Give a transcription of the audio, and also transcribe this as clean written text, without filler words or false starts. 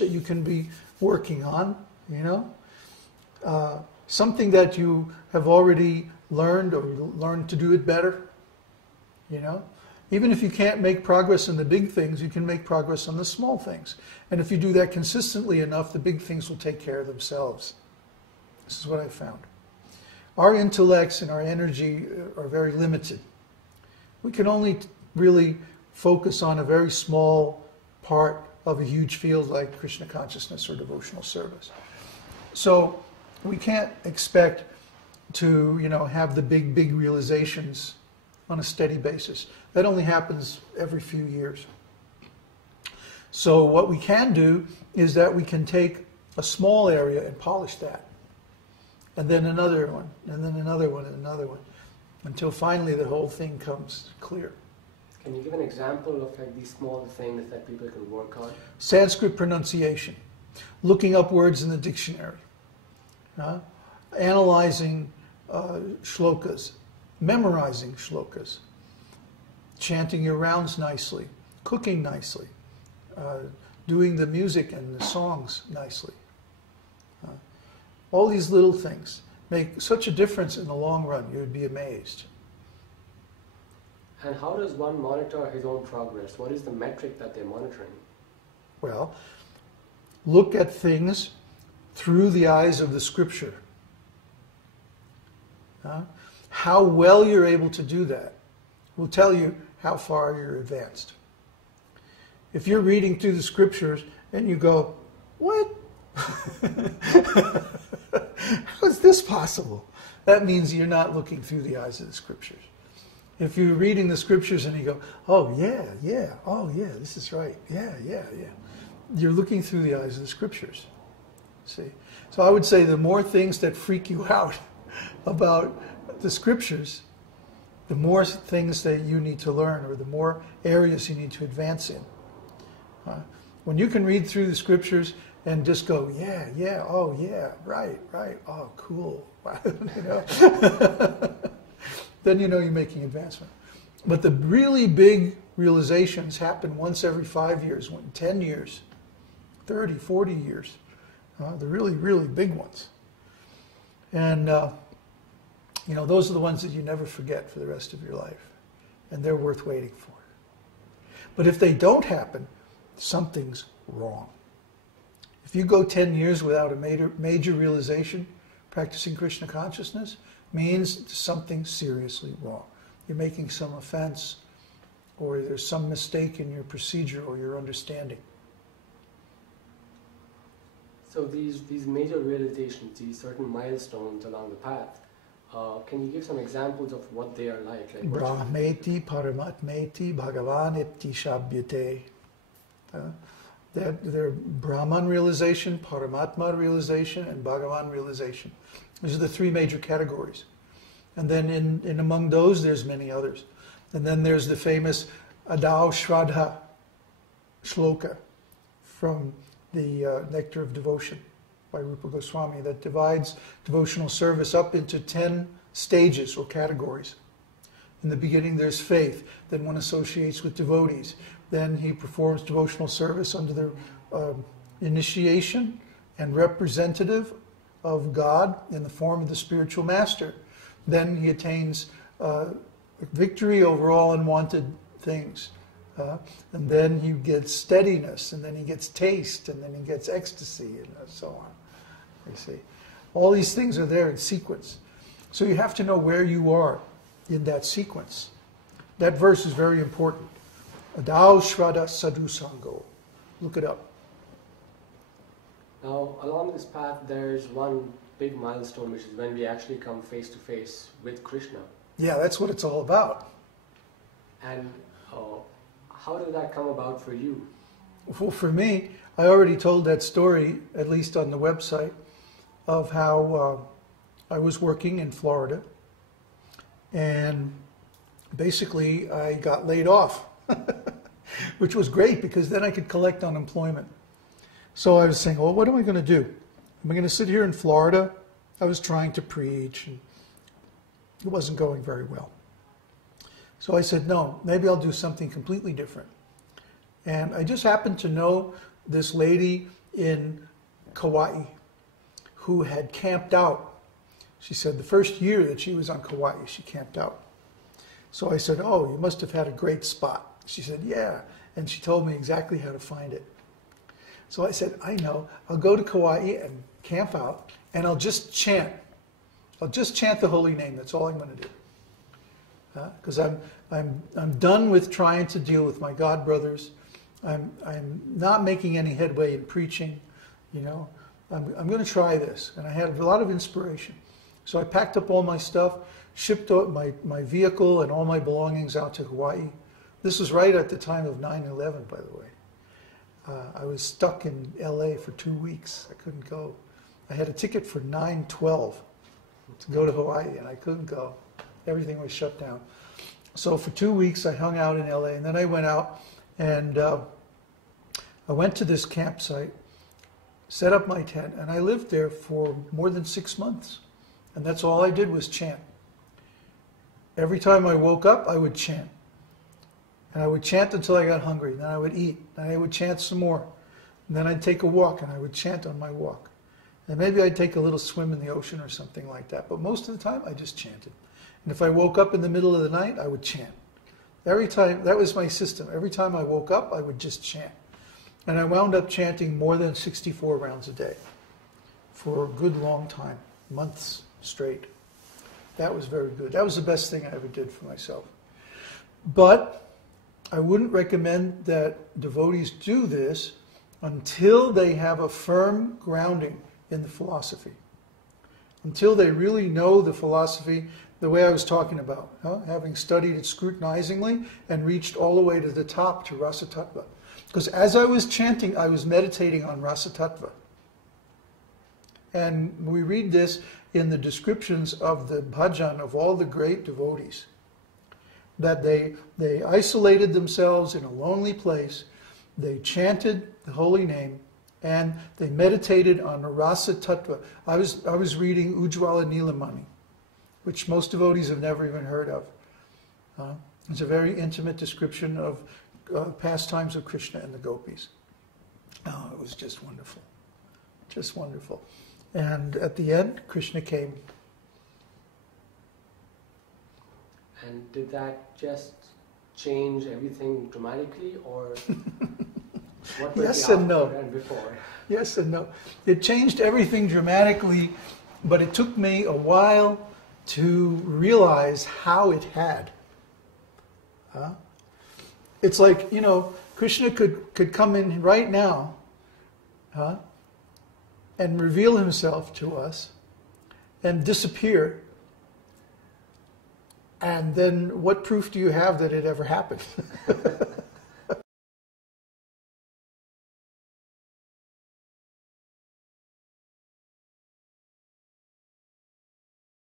that you can be working on, you know. Something that you have already learned, or you learned to do it better, you know. Even if you can't make progress in the big things, you can make progress on the small things. And if you do that consistently enough, the big things will take care of themselves. This is what I found. Our intellects and our energy are very limited. We can only really focus on a very small part of a huge field like Krishna consciousness or devotional service. So we can't expect to, you know, have the big realizations on a steady basis. That only happens every few years. So what we can do is that we can take a small area and polish that. And then another one, and then another one, and another one, until finally the whole thing comes clear. Can you give an example of like these small things that people can work on? Sanskrit pronunciation, looking up words in the dictionary, analyzing shlokas, memorizing shlokas, chanting your rounds nicely, cooking nicely, doing the music and the songs nicely. All these little things make such a difference in the long run, you would be amazed. And how does one monitor his own progress? What is the metric that they're monitoring? Well, look at things through the eyes of the scripture. How well you're able to do that will tell you how far you're advanced. If you're reading through the scriptures and you go, what? How is this possible? That means you're not looking through the eyes of the scriptures. If you're reading the scriptures and you go, oh yeah, oh yeah, this is right, yeah. You're looking through the eyes of the scriptures. See? So I would say the more things that freak you out about the scriptures, the more things that you need to learn, or the more areas you need to advance in. When you can read through the scriptures and just go, yeah, oh yeah, right, oh cool, you know, then you know you're making advancement. But the really big realizations happen once every 5 years, 10 years, 30, 40 years, the really big ones. And you know, those are the ones that you never forget for the rest of your life, and they're worth waiting for. But if they don't happen, something's wrong. If you go 10 years without a major realization, practicing Krishna consciousness means something seriously wrong. You're making some offense, or there's some mistake in your procedure or your understanding. So these major realizations, these certain milestones along the path, can you give some examples of what they are like? Brahmeti, Paramatmeti, Bhagavaneti Shabhyate. They're Brahman realization, Paramatma realization, and Bhagavan realization. These are the three major categories. And then in among those, there's many others. And then there's the famous Adao Shraddha shloka from the Nectar of Devotion by Rupa Goswami that divides devotional service up into 10 stages or categories. In the beginning there's faith, then one associates with devotees, then he performs devotional service under the initiation and representative of God in the form of the spiritual master. Then he attains victory over all unwanted things. And then he gets steadiness, and then he gets taste, and then he gets ecstasy, and so on. You see, all these things are there in sequence. So you have to know where you are in that sequence. That verse is very important. Adao Shraddha Sadhu Sango. Look it up. Now, along this path, there's one big milestone, which is when we actually come face to face with Krishna. Yeah, that's what it's all about. And how did that come about for you? Well, for me, I already told that story, at least on the website, of how I was working in Florida, and basically I got laid off, which was great because then I could collect unemployment. So I was saying, well, what am I going to do? Am I going to sit here in Florida? I was trying to preach, and it wasn't going very well. So I said, no, maybe I'll do something completely different. And I just happened to know this lady in Kauai who had camped out. She said the first year that she was on Kauai, she camped out. So I said, oh, you must have had a great spot. She said, yeah. And she told me exactly how to find it. So I said, I know. I'll go to Kauai and camp out, and I'll just chant. I'll just chant the holy name. That's all I'm going to do. Because I'm done with trying to deal with my God brothers. I'm not making any headway in preaching. You know, I'm going to try this. And I had a lot of inspiration. So I packed up all my stuff, shipped my vehicle and all my belongings out to Hawaii. This was right at the time of 9/11, by the way. I was stuck in LA for 2 weeks. I couldn't go. I had a ticket for 9/12 to go to Hawaii, and I couldn't go. Everything was shut down. So for 2 weeks, I hung out in LA, and then I went out, and I went to this campsite, set up my tent, and I lived there for more than 6 months. And that's all I did was chant. Every time I woke up, I would chant. And I would chant until I got hungry. Then I would eat. Then I would chant some more. And then I'd take a walk, and I would chant on my walk. And maybe I'd take a little swim in the ocean or something like that. But most of the time, I just chanted. And if I woke up in the middle of the night, I would chant. Every time, that was my system. Every time I woke up, I would just chant. And I wound up chanting more than 64 rounds a day for a good long time, months straight. That was very good. That was the best thing I ever did for myself. But I wouldn't recommend that devotees do this until they have a firm grounding in the philosophy. Until they really know the philosophy the way I was talking about, having studied it scrutinizingly and reached all the way to the top to Rasa Tattva. Because as I was chanting, I was meditating on Rasa Tattva. And we read this in the descriptions of the bhajan of all the great devotees. That they isolated themselves in a lonely place, they chanted the holy name, and they meditated on Rasa Tattva. I was reading Ujjwala Nilamani, which most devotees have never even heard of. It's a very intimate description of pastimes of Krishna and the gopis. Oh, it was just wonderful. Just wonderful. And at the end, Krishna came. And did that just change everything dramatically, or what was Yes the and no. after and before? Yes and no. It changed everything dramatically, but it took me a while to realize how it had. It's like, you know, Krishna could come in right now and reveal himself to us and disappear. And then what proof do you have that it ever happened?